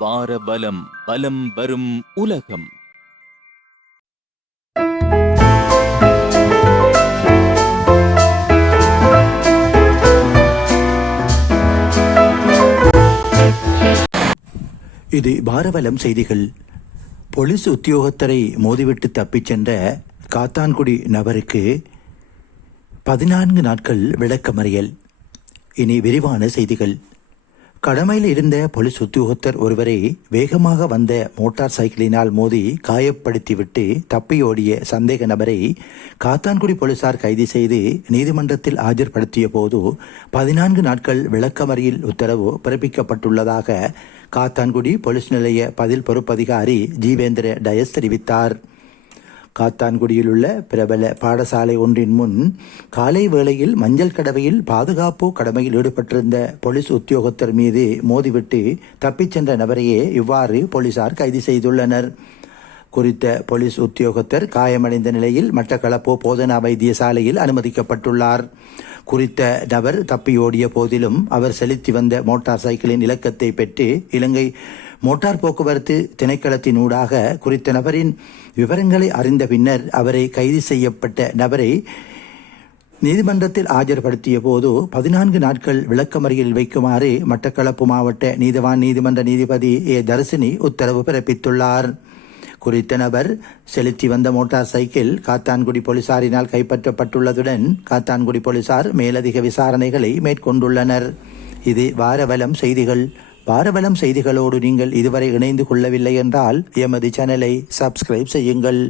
வாரபலம் பலம் வரும் உலகம். இது வாரவலம் செய்திகள். போலீஸ் உத்தியோகத்தரை மோதிவிட்டு தப்பிச் சென்ற காத்தான்குடி நபருக்கு 14 நாட்கள் விளக்கமறியல். இனி விரிவான செய்திகள். கடமையில் இருந்த போலீஸ் உத்தியோகத்தர் ஒருவரை வேகமாக வந்த மோட்டார் சைக்கிளினால் மோதி காயப்படுத்திவிட்டு தப்பியோடிய சந்தேக நபரை காத்தான்குடி போலீசார் கைது செய்து நீதிமன்றத்தில் ஆஜர்படுத்திய போது 14 நாட்கள் விளக்கமறியல் உத்தரவு பிறப்பிக்கப்பட்டுள்ளதாக காத்தான்குடி போலீஸ் நிலைய பதில் பொறுப்பதிகாரி ஜீவேந்திர டயஸ் தெரிவித்தார். காத்தான்குடியில் உள்ள பிரபல பாடசாலை ஒன்றின் முன் காலை வேளையில் மஞ்சள் கடவையில் பாதுகாப்பு கடமையில் ஈடுபட்டிருந்த போலீஸ் உத்தியோகத்தர் மீது மோதிவிட்டு தப்பிச் சென்ற நபரையே இவ்வாறு போலீசார் கைது செய்துள்ளனர். குறித்த போலீஸ் உத்தியோகத்தர் காயமடைந்த நிலையில் மட்டக்களப்பு போதனா வைத்தியசாலையில் அனுமதிக்கப்பட்டுள்ளார். குறித்த நபர் தப்பியோடிய போதிலும் அவர் செலுத்தி வந்த மோட்டார் சைக்கிளின் இலக்கத்தை பெற்று இலங்கை மோட்டார் போக்குவரத்து திணைக்களத்தினூடாக குறித்த நபரின் விவரங்களை அறிந்த பின்னர் அவரை கைது செய்யப்பட்ட நபரை நீதிமன்றத்தில் ஆஜர்படுத்திய போது 14 நாட்கள் விளக்கமறியல் வைக்குமாறு மட்டக்களப்பு மாவட்ட நீதிவான் நீதிமன்ற நீதிபதி ஏ தர்சினி உத்தரவு பிறப்பித்துள்ளார். குறித்த நபர் செலுத்தி வந்த மோட்டார் சைக்கிள் காத்தான்குடி போலீசாரினால் கைப்பற்றப்பட்டுள்ளதுடன் காத்தான்குடி போலீசார் மேலதிக விசாரணைகளை மேற்கொண்டுள்ளனர். இது வாரவலம் செய்திகள். வாரவலம் செய்திகளோடு நீங்கள் இதுவரை இணைந்து கொள்ளவில்லை என்றால் எமது சேனலை சப்ஸ்கிரைப் செய்யுங்கள்.